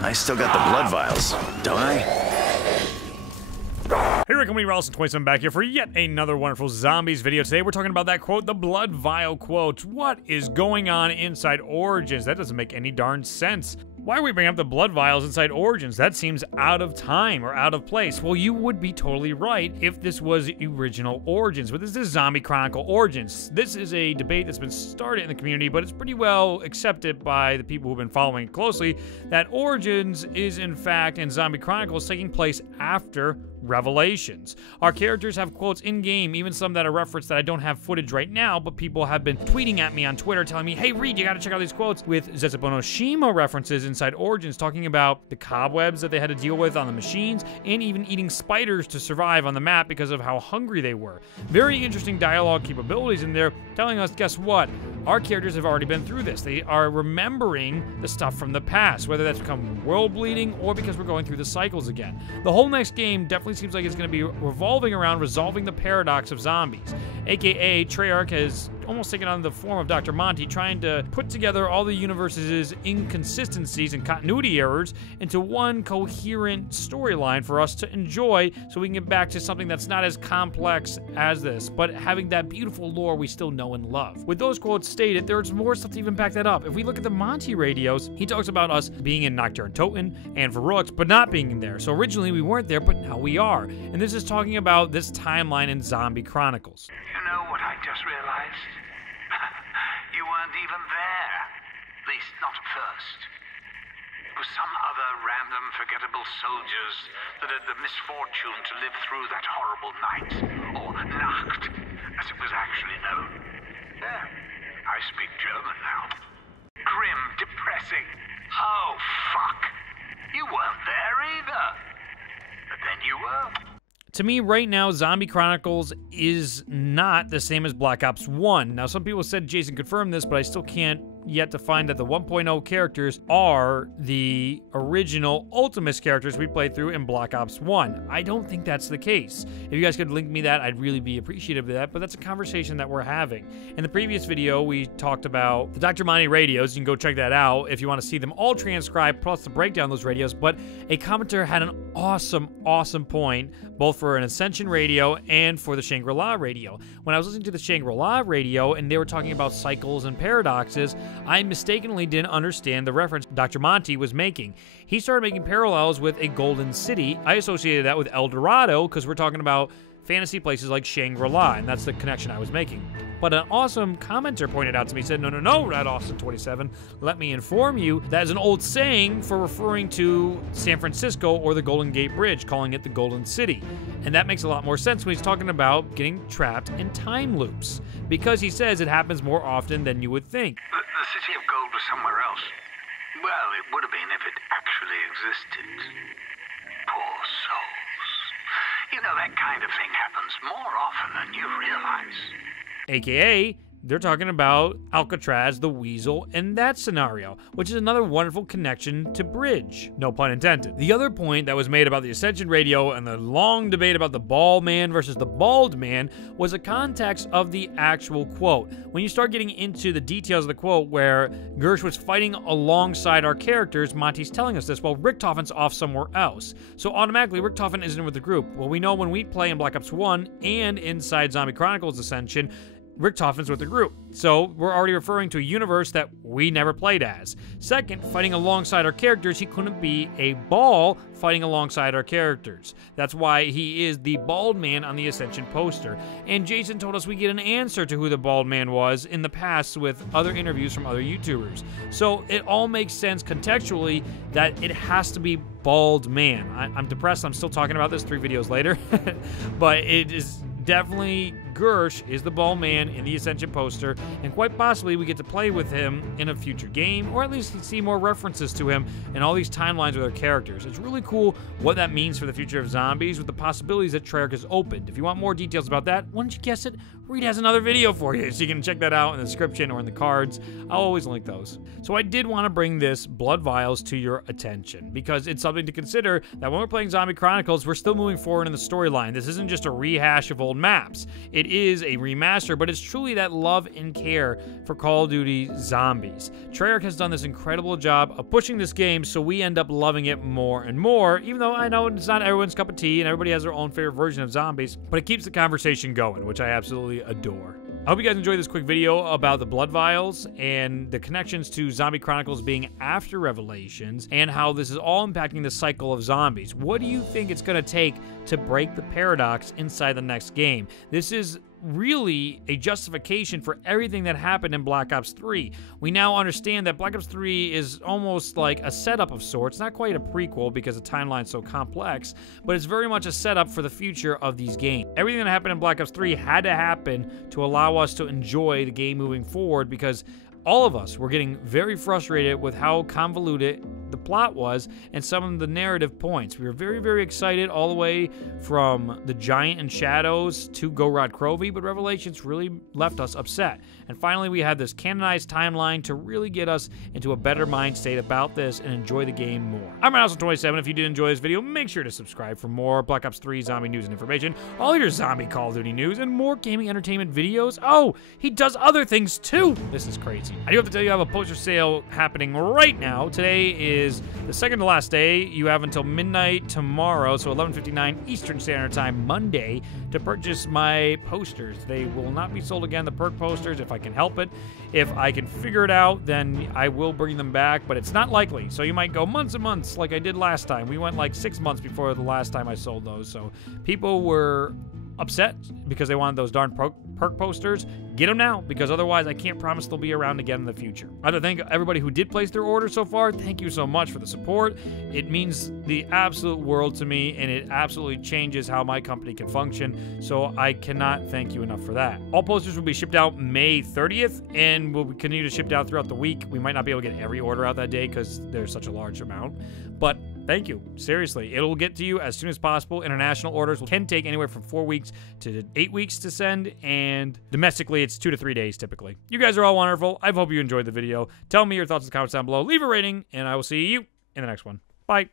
I still got the blood vials, don't I? Hey, Rick, Vials 27 back here for yet another wonderful Zombies video. Today we're talking about that quote, the blood vial quote. What is going on inside Origins? That doesn't make any darn sense. Why are we bringing up the blood vials inside Origins? That seems out of time or out of place. Well, you would be totally right if this was original Origins, but this is Zombie Chronicle Origins. This is a debate that's been started in the community, but it's pretty well accepted by the people who've been following it closely, that Origins is in fact in Zombie Chronicles taking place after Revelations. Our characters have quotes in-game, even some that are referenced that I don't have footage right now, but people have been tweeting at me on Twitter telling me, hey Reed, you gotta check out these quotes, with Zetsubou Shima references inside Origins talking about the cobwebs that they had to deal with on the machines, and even eating spiders to survive on the map because of how hungry they were. Very interesting dialogue capabilities in there, telling us, guess what? Our characters have already been through this. They are remembering the stuff from the past, whether that's become world bleeding or because we're going through the cycles again. The whole next game definitely seems like it's going to be revolving around resolving the paradox of zombies. AKA, Treyarch has almost taken on the form of Dr. Monty, trying to put together all the universe's inconsistencies and continuity errors into one coherent storyline for us to enjoy, so we can get back to something that's not as complex as this, but having that beautiful lore we still know and love. With those quotes stated, there's more stuff to even back that up. If we look at the Monty radios, he talks about us being in Nocturne Toten and Varrox, but not being in there. So originally we weren't there, but now we are. And this is talking about this timeline in Zombie Chronicles. You know what I just realized? You weren't even there. At least not at first. It was some other random, forgettable soldiers that had the misfortune to live through that horrible night. Or Nacht, as it was actually known. Yeah, I speak German now. Grim, depressing. Oh, fuck. You weren't there either. But then you were. To me, right now, Zombie Chronicles is not the same as Black Ops 1. Now, some people said Jason confirmed this, but I still can't yet to find that the 1.0 characters are the original Ultimus characters we played through in Black Ops 1. I don't think that's the case. If you guys could link me that, I'd really be appreciative of that, but that's a conversation that we're having. In the previous video, we talked about the Dr. Monty radios. You can go check that out if you want to see them all transcribed, plus the breakdown of those radios, but a commenter had an awesome point, both for an Ascension radio and for the Shangri-La radio. When I was listening to the Shangri-La radio and they were talking about cycles and paradoxes, I mistakenly didn't understand the reference Dr. Monty was making. He started making parallels with a golden city. I associated that with El Dorado because we're talking about fantasy places like Shangri-La, and that's the connection I was making. But an awesome commenter pointed out to me, said, no, Red Austin27, let me inform you, that is an old saying for referring to San Francisco or the Golden Gate Bridge, calling it the Golden City. And that makes a lot more sense when he's talking about getting trapped in time loops, because he says it happens more often than you would think. The City of Gold was somewhere else. Well, it would have been if it actually existed. Poor souls. You know, that kind of thing happens more often than you realize. AKA, they're talking about Alcatraz, the Weasel, and that scenario, which is another wonderful connection to Bridge. No pun intended. The other point that was made about the Ascension radio and the long debate about the bald man versus the bald man was a context of the actual quote. When you start getting into the details of the quote where Gersh was fighting alongside our characters, Monty's telling us this, while Richtofen's off somewhere else. So automatically, Richtofen isn't with the group. Well, we know when we play in Black Ops 1 and inside Zombie Chronicles Ascension, Richtofen's with the group. So we're already referring to a universe that we never played as. Second, fighting alongside our characters, he couldn't be a ball fighting alongside our characters. That's why he is the bald man on the Ascension poster. And Jason told us we get an answer to who the bald man was in the past with other interviews from other YouTubers. So it all makes sense contextually that it has to be bald man. I'm depressed, I'm still talking about this 3 videos later, but it is definitely Gersh is the bald man in the Ascension poster, and quite possibly we get to play with him in a future game, or at least see more references to him in all these timelines with our characters. It's really cool what that means for the future of zombies with the possibilities that Treyarch has opened. If you want more details about that, why don't you guess it? Reed has another video for you, so you can check that out in the description or in the cards. I'll always link those. So I did want to bring this Blood Vials to your attention, because it's something to consider that when we're playing Zombie Chronicles, we're still moving forward in the storyline. This isn't just a rehash of old maps. It is a remaster, but it's truly that love and care for Call of Duty Zombies. Treyarch has done this incredible job of pushing this game so we end up loving it more and more, even though I know it's not everyone's cup of tea and everybody has their own favorite version of zombies, but it keeps the conversation going, which I absolutely adore. I hope you guys enjoyed this quick video about the Blood Vials and the connections to Zombie Chronicles being after Revelations and how this is all impacting the cycle of zombies. What do you think it's going to take to break the paradox inside the next game? This is really a justification for everything that happened in Black Ops 3. We now understand that Black Ops 3 is almost like a setup of sorts, not quite a prequel because the timeline's so complex, but it's very much a setup for the future of these games. Everything that happened in Black Ops 3 had to happen to allow us to enjoy the game moving forward, because all of us were getting very frustrated with how convoluted the plot was and some of the narrative points. We were very, very excited all the way from the Giant and Shadows to Go Rod Crovey, but Revelations really left us upset. And finally, we had this canonized timeline to really get us into a better mind state about this and enjoy the game more. I'm Ascension27. If you did enjoy this video, make sure to subscribe for more Black Ops 3 zombie news and information, all your zombie Call of Duty news, and more gaming entertainment videos. Oh, he does other things too. This is crazy. I do have to tell you, I have a poster sale happening right now. Today is the second to last day. You have until midnight tomorrow, so 11:59 Eastern Standard Time Monday, to purchase my posters. They will not be sold again, the perk posters, if I can help it. If I can figure it out, then I will bring them back, but it's not likely. So you might go months and months like I did last time. We went like 6 months before the last time I sold those, so people were upset because they wanted those darn perk posters. Get them now, because otherwise I can't promise they'll be around again in the future. I'd like to thank everybody who did place their order so far. Thank you so much for the support. It means the absolute world to me, and it absolutely changes how my company can function, so I cannot thank you enough for that. All posters will be shipped out May 30th, and will continue to ship out throughout the week. We might not be able to get every order out that day because there's such a large amount, but thank you. Seriously, it'll get to you as soon as possible. International orders can take anywhere from 4 weeks to 8 weeks to send, and domestically, it's 2 to 3 days typically. You guys are all wonderful. I hope you enjoyed the video. Tell me your thoughts in the comments down below. Leave a rating, and I will see you in the next one. Bye.